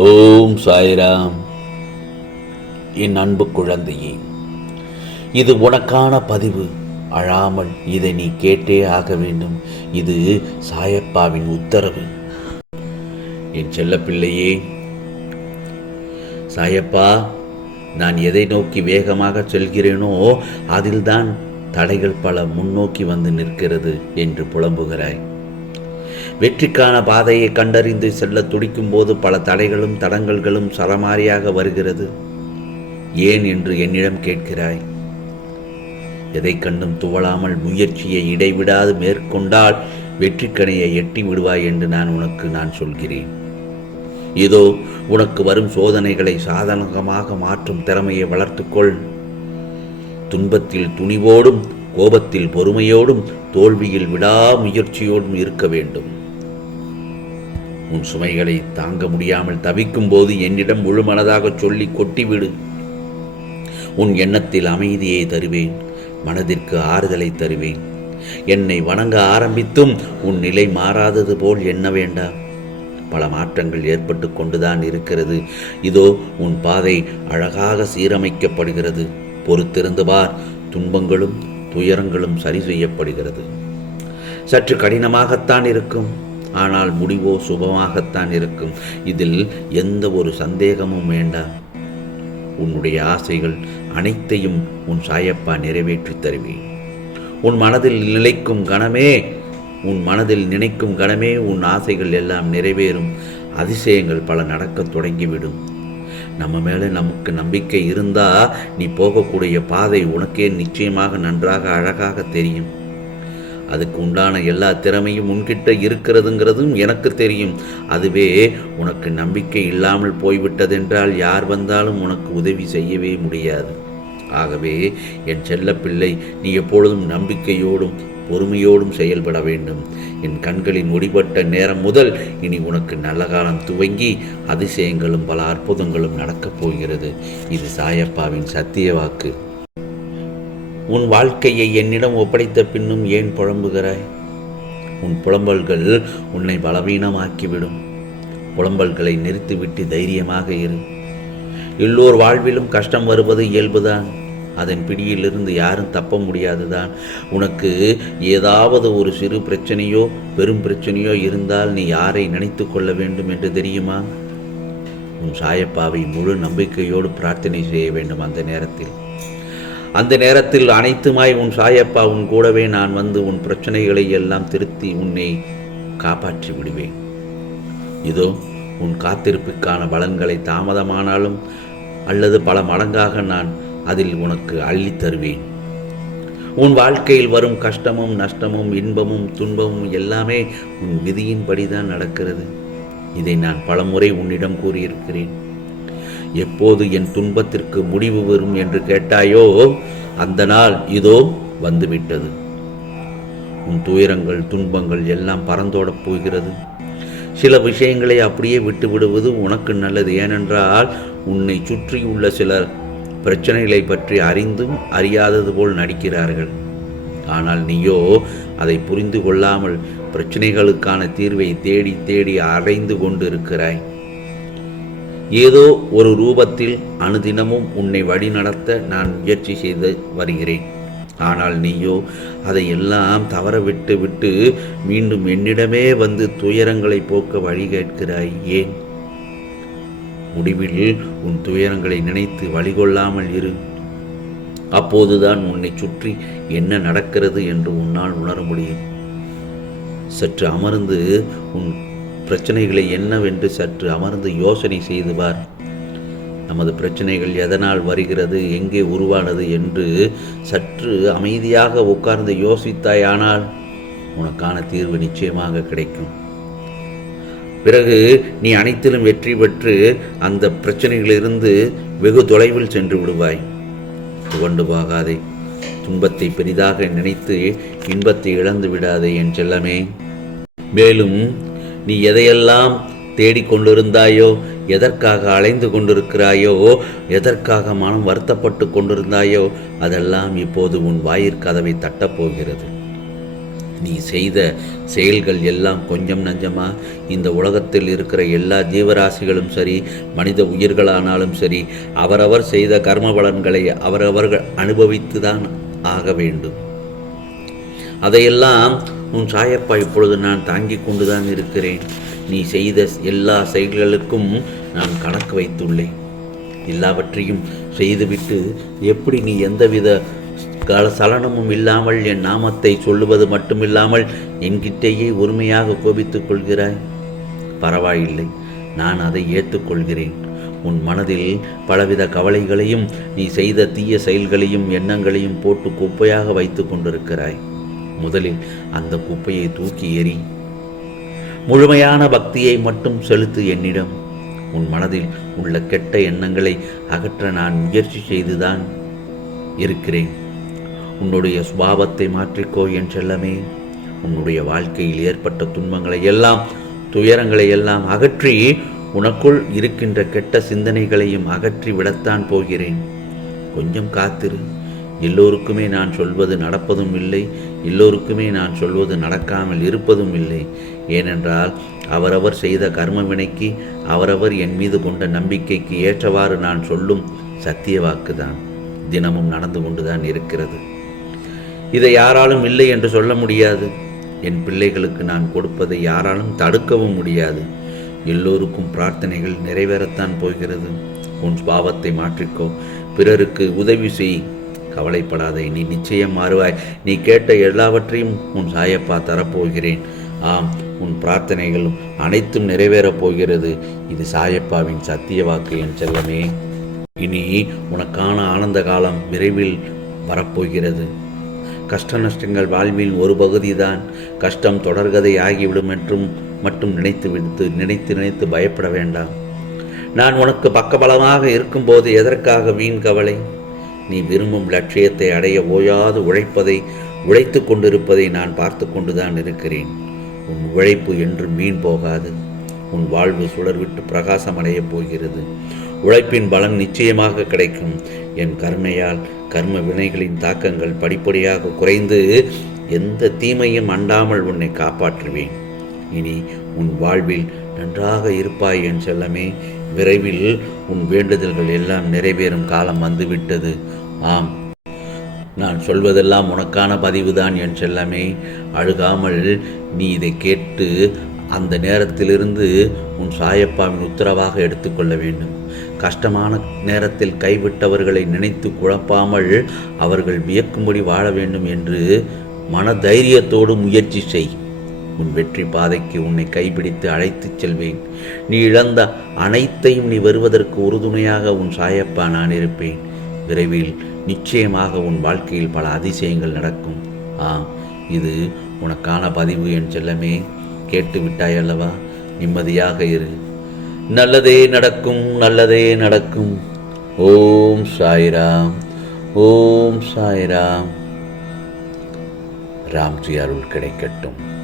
ஓம் சாய்ராம். என் அன்பு குழந்தையே இது உனக்கான பதிவு. அழாமல் இதை நீ கேட்டே ஆக வேண்டும். இது சாயப்பாவின் உத்தரவு. என் செல்லப்பிள்ளையே சாயப்பா நான் எதை நோக்கி வேகமாக செல்கிறேனோ அதில்தான் தடைகள் பல முன்னோக்கி வந்து நிற்கிறது என்று புலம்புகிறாய். வெற்றிக்கான பாதையை கண்டறிந்து செல்ல துடிக்கும் போது பல தடைகளும் தடங்கல்களும் சரமாரியாக வருகிறது. ஏன் என்று என்னிடம் கேட்கிறாய்? எதை கண்டும் துவளாமல் முயற்சியை இடைவிடாது மேற்கொண்டால் வெற்றிக்கணையை எட்டி விடுவாய் என்று நான் உனக்கு நான் சொல்கிறேன். இதோ உனக்கு வரும் சோதனைகளை சாதனகமாக மாற்றும் திறமையை வளர்த்துக்கொள். துன்பத்தில் துணிவோடும் கோபத்தில் பொறுமையோடும் தோல்வியில் விடாமுயற்சியோடும் இருக்க வேண்டும். உன் சுமைகளை தாங்க முடியாமல் தவிக்கும் போது என்னிடம் முழு மனதாக சொல்லி கொட்டிவிடு. உன் எண்ணத்தில் அமைதியை தருவேன் மனதிற்கு ஆறுதலை தருவேன். என்னை வணங்க ஆரம்பித்தும் உன் நிலை மாறாதது போல் எண்ண வேண்டாம் பல மாற்றங்கள் ஏற்பட்டு கொண்டுதான் இருக்கிறது. இதோ உன் பாதை அழகாக சீரமைக்கப்படுகிறது. பொறுத்திருந்து பார் துன்பங்களும் துயரங்களும் சரி செய்யப்படுகிறது. சற்று கடினமாகத்தான் இருக்கும். ஆனால் முடிவோ சுபமாகத்தான் இருக்கும். இதில் எந்த ஒரு சந்தேகமும் வேண்டாம் உன்னுடைய ஆசைகள் அனைத்தையும் உன் சாயப்பா நிறைவேற்றித் தருவேன். உன் மனதில் நிலைக்கும் கணமே உன் மனதில் நினைக்கும் கணமே உன் ஆசைகள் எல்லாம் நிறைவேறும். அதிசயங்கள் பல நடக்கத் தொடங்கிவிடும். நம்ம மேலே நமக்கு நம்பிக்கை இருந்தா நீ போகக்கூடிய பாதை உனக்கே நிச்சயமாக நன்றாக அழகாக தெரியும். அதுக்கு உண்டான எல்லா திறமையும் உன்கிட்ட இருக்கிறதுங்கிறதும் எனக்கு தெரியும். அதுவே உனக்கு நம்பிக்கை இல்லாமல் போய்விட்டதென்றால் யார் வந்தாலும் உனக்கு உதவி செய்யவே முடியாது. ஆகவே என் செல்லப்பிள்ளை நீ எப்பொழுதும் நம்பிக்கையோடும் பொறுமையோடும் செயல்பட வேண்டும். என் கண்களின் ஒடிபட்ட நேரம் முதல் இனி உனக்கு நல்ல காலம் துவங்கி அதிசயங்களும் பல அற்புதங்களும் நடக்கப் போகிறது. இது சாயப்பாவின் சத்திய வாக்கு. உன் வாழ்க்கையை என்னிடம் ஒப்படைத்த பின்னும் ஏன் புலம்புகிறாய்? உன் புலம்பல்கள் உன்னை பலவீனமாக்கிவிடும். புலம்பல்களை நிறுத்திவிட்டு தைரியமாக இரு. எல்லோர் வாழ்விலும் கஷ்டம் வருவது இயல்புதான். அதன் பிடியிலிருந்து யாரும் தப்ப முடியாதுதான். உனக்கு ஏதாவது ஒரு சிறு பிரச்சனையோ பெரும் பிரச்சனையோ இருந்தால் நீ யாரை நினைத்து கொள்ள வேண்டும் என்று தெரியுமா? உன் சாயப்பாவை முழு நம்பிக்கையோடு பிரார்த்தனை செய்ய வேண்டும் அந்த நேரத்தில். அந்த நேரத்தில் அனைத்துமாய் உன் சாயப்பா உன் கூடவே நான் வந்து உன் பிரச்சனைகளை எல்லாம் திருத்தி உன்னை காப்பாற்றி விடுவேன். இதோ உன் காத்திருப்புக்கான பலன்களை தாமதமானாலும் அல்லது பல மடங்காக நான் அதில் உனக்கு அள்ளித் தருவேன். உன் வாழ்க்கையில் வரும் கஷ்டமும் நஷ்டமும் இன்பமும் துன்பமும் எல்லாமே உன் விதியின்படி தான் நடக்கிறது. இதை நான் பலமுறை உன்னிடம் கூறியிருக்கிறேன். எப்போது என் துன்பத்திற்கு முடிவு வரும் என்று கேட்டாயோ அந்த நாள் இதோ வந்துவிட்டது. உன் துயரங்கள் துன்பங்கள் எல்லாம் பறந்தோடப் போகிறது. சில விஷயங்களை அப்படியே விட்டுவிடுவது உனக்கு நல்லது. ஏனென்றால் உன்னை சுற்றியுள்ள சிலர் பிரச்சனைகளை பற்றி அறிந்தும் அறியாதது போல் நடிக்கிறார்கள். ஆனால் நீயோ அதை புரிந்து கொள்ளாமல் பிரச்சனைகளுக்கான தீர்வை தேடி தேடி அடைந்து கொண்டு இருக்கிறாய் ஏதோ ஒரு ரூபத்தில் அனுதினமும் உன்னை வழிநடத்த நான் முயற்சி செய்து வருகிறேன். ஆனால் நீயோ அதை எல்லாம் தவற விட்டு விட்டு மீண்டும் என்னிடமே வந்து துயரங்களை போக்க வழி கேட்கிறாய் ஏன்? முடிவில் உன் துயரங்களை நினைத்து வழிகொள்ளாமல் இரு. அப்போதுதான் உன்னை சுற்றி என்ன நடக்கிறது என்று உன்னால் உணர முடியும். சற்று அமர்ந்து உன் பிரச்சனைகளை என்னவென்று சற்று அமர்ந்து யோசனை செய்து பார். நமது பிரச்சனைகள் எதனால் வருகிறது எங்கே உருவானது என்று சற்று அமைதியாக உட்கார்ந்து யோசித்தாயானால் உனக்கான தீர்வு நிச்சயமாக கிடைக்கும். பிறகு நீ அனைத்திலும் வெற்றி பெற்று அந்த பிரச்சனைகளிலிருந்து வெகு தொலைவில் சென்று விடுவாய். துவண்டு போகாதே. துன்பத்தை பெரிதாக நினைத்து இன்பத்தை இழந்து விடாதே என் செல்லமே. மேலும் நீ எதையெல்லாம் தேடிக்கொண்டிருந்தாயோ எதற்காக அலைந்து கொண்டிருக்கிறாயோ எதற்காக மனம் வருத்தப்பட்டு கொண்டிருந்தாயோ அதெல்லாம் இப்போது உன் வாயிற்கதவை தட்டப்போகிறது நீ செய்த செயல்கள் எல்லாம் கொஞ்சம் நஞ்சமா? இந்த உலகத்தில் இருக்கிற எல்லா ஜீவராசிகளும் சரி மனித உயிர்களானாலும் சரி அவரவர் செய்த கர்ம பலன்களை அவரவர்கள் அனுபவித்து தான் ஆக வேண்டும். அதையெல்லாம் உன் சாயப்பா இப்பொழுது நான் தாங்கிக் கொண்டுதான் இருக்கிறேன். நீ செய்த எல்லா செயல்களுக்கும் நான் கணக்கு வைத்துள்ளேன். எல்லாவற்றையும் செய்துவிட்டு எப்படி நீ எந்தவித கல சலனமும் இல்லாமல் என் நாமத்தை சொல்லுவது மட்டுமில்லாமல் என்கிட்டேயே உரிமையாக கோபித்துக் கொள்கிறாய்? பரவாயில்லை நான் அதை ஏற்றுக்கொள்கிறேன். உன் மனதில் பலவித கவலைகளையும் நீ செய்த தீய செயல்களையும் எண்ணங்களையும் போட்டு குப்பையாக வைத்து கொண்டிருக்கிறாய். முதலில் அந்த குப்பையை தூக்கி எறி முழுமையான பக்தியை மட்டும் செலுத்து என்னிடம். உன் மனதில் உள்ள கெட்ட எண்ணங்களை அகற்ற நான் முயற்சி செய்துதான் இருக்கிறேன். உன்னுடைய சுபாவத்தை மாற்றிக்கோ என் செல்லமே. உன்னுடைய வாழ்க்கையில் ஏற்பட்ட துன்பங்களை எல்லாம் துயரங்களை எல்லாம் அகற்றி உனக்குள் இருக்கின்ற கெட்ட சிந்தனைகளையும் அகற்றி விடத்தான் போகிறேன். கொஞ்சம் காத்திரு. எல்லோருக்குமே நான் சொல்வது நடப்பதும் இல்லை எல்லோருக்குமே நான் சொல்வது நடக்காமல் இருப்பதும் இல்லை. ஏனென்றால் அவரவர் செய்த கர்ம வினைக்கு அவரவர் என் மீது கொண்ட நம்பிக்கைக்கு ஏற்றவாறு நான் சொல்லும் சத்திய வாக்குதான் தினமும் நடந்து கொண்டுதான் இருக்கிறது. இதை யாராலும் இல்லை என்று சொல்ல முடியாது. என் பிள்ளைகளுக்கு நான் கொடுப்பதை யாராலும் தடுக்கவும் முடியாது. எல்லோருக்கும் பிரார்த்தனைகள் நிறைவேறத்தான் போகிறது. உன் பாவத்தை மாற்றிக்கோ. பிறருக்கு உதவி செய். கவலைப்படாதே நீ நிச்சயம் மாறுவாய். நீ கேட்ட எல்லாவற்றையும் உன் சாயப்பா தரப்போகிறேன். ஆம் உன் பிரார்த்தனைகளும் அனைத்தும் நிறைவேறப் போகிறது. இது சாயப்பாவின் சத்திய வாக்கு என் செல்லமே இனி உனக்கான ஆனந்த காலம் விரைவில் வரப்போகிறது. கஷ்ட நஷ்டங்கள் வாழ்வில் ஒரு பகுதிதான். கஷ்டம் தொடர்கதை ஆகிவிடும் என்றும் மட்டும் நினைத்து விடுத்து நினைத்து நினைத்து பயப்பட வேண்டாம். நான் உனக்கு பக்கபலமாக இருக்கும்போது எதற்காக வீண் கவலை? நீ விரும்பும் லட்சியத்தை அடைய ஓயாது உழைப்பதை உழைத்து கொண்டிருப்பதை நான் பார்த்து கொண்டுதான் இருக்கிறேன். உன் உழைப்பு என்று மீன் போகாது. உன் வாழ்வு சுடர்விட்டு பிரகாசம் அடையப் போகிறது. உழைப்பின் பலன் நிச்சயமாக கிடைக்கும். என் கருணையால் கர்ம வினைகளின் தாக்கங்கள் படிப்படியாக குறைந்து எந்த தீமையும் அண்டாமல் உன்னை காப்பாற்றுவேன். இனி உன் வாழ்வில் நன்றாக இருப்பாய் என் செல்லமே. விரைவில் உன் வேண்டுதல்கள் எல்லாம் நிறைவேறும் காலம் வந்துவிட்டது. ஆம். நான் சொல்வதெல்லாம் உனக்கான பதிவுதான் என் செல்லமே. அழுகாமல் நீ இதை கேட்டு அந்த நேரத்திலிருந்து உன் சாயப்பாவின் உத்தரவாக எடுத்துக்கொள்ள வேண்டும். கஷ்டமான நேரத்தில் கைவிட்டவர்களை நினைத்து குழப்பாமல் அவர்கள் வியக்கும்படி வாழ வேண்டும் என்று மன தைரியத்தோடு முயற்சி செய். உன் வெற்றி பாதைக்கு உன்னை கைப்பிடித்து அழைத்துச் செல்வேன். நீ இழந்த அனைத்தையும் நீ வருவதற்கு உறுதுணையாக உன் சாயப்பா நான் இருப்பேன். விரைவில் நிச்சயமாக உன் வாழ்க்கையில் பல அதிசயங்கள் நடக்கும். ஆம் இது உனக்கான பதிவு என் செல்லமே. கேட்டு விட்டாய் அல்லவா? நிம்மதியாக இரு. நல்லதே நடக்கும் நல்லதே நடக்கும். ஓம் சாய்ராம் ஓம் சாய்ராம். ராம்ஜி அருள் கிடைக்கட்டும்.